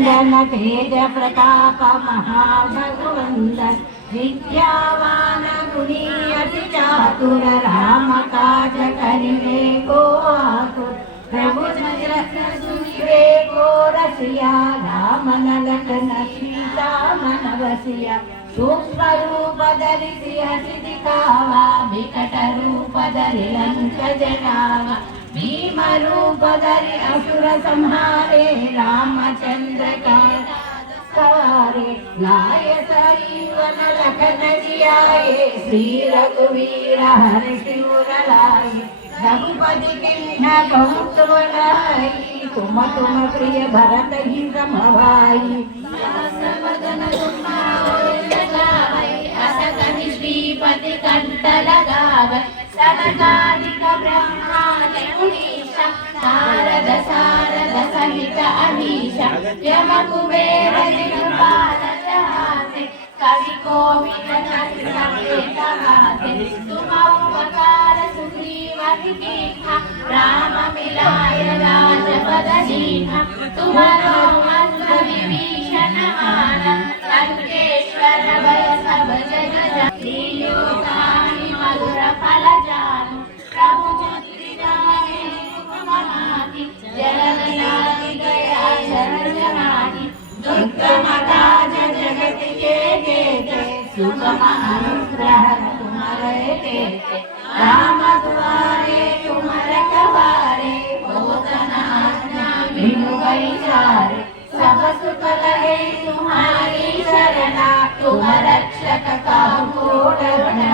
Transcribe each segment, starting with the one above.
नंदन तेज प्रताप महाभगवंदन विद्यावान गुणी अति चातुर राम काज करिवे को आतुर प्रभु सुनिवे को रसिया राम लखन सीता मन वसिया सूक्ष्म रूप धरिಸಿ ಹಸಿ ದಿಖಾವ ವಿಕಟ ರೂಪ ಧರಿ ಲಂಕ ಜಗಾವ भीम रूप धरि असुर संहारे रामचंद्र का सवारे लाय सरीवन लखन जियाए श्री रघुवीर हर्षि उर लाए रघुपति किन्ह बहुत बड़ाई तुम प्रिय भरत ही सम भाई श्रीपति कंठ लगाव सनकादिक ब्रह्मादि मुनीश नारद सारद सहित अमीश यम कुबेर दिगपाल जहाते कवि कोविद समेत गाते तुम उपकार सुग्रीव कीन्हा राम मिलाय राजपद दीन्हा तुम्हारो मंत्र विभीषण माना लंकेश्वर भय सब जग जानी मधुर फल जानु प्रभु चुत्रिकाहि उपमनाति जलनयाति गया शरणजनानि दुर्गम काज जगत के देते सुगम अनुग्रह तुम्हारे देते राम द्वारे तुम रखवारे बहुत आज्ञा बिनु विचारे सब सुख लगे तुम्हारी शरणा तुम रक्षक काहू को डरना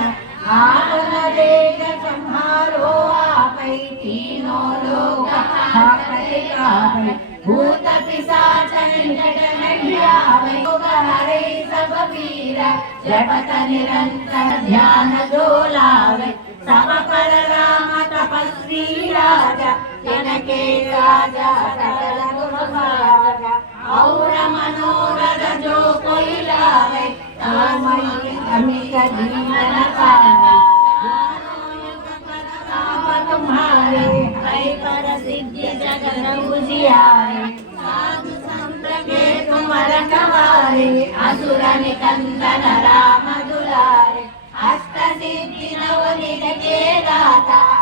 आपन देख संहारो आपै तीनों लोक हाकते काहै भूत पिशाच निकट नहीं आवै हरे सब पीरा जपत निरंतर ध्यान जो लावै सब पर राम तपस्वी राजा जिनके राजा सकल गुण भागा और मनोरथ जो कोई लावे अमित जीवन पावे तुम्हारे है पर सिद्धि जगत उजियारे साधु संत के तुम रखवारे असुर निकंदन राम दुलारे अष्ट सिद्धि नवनिध के दाता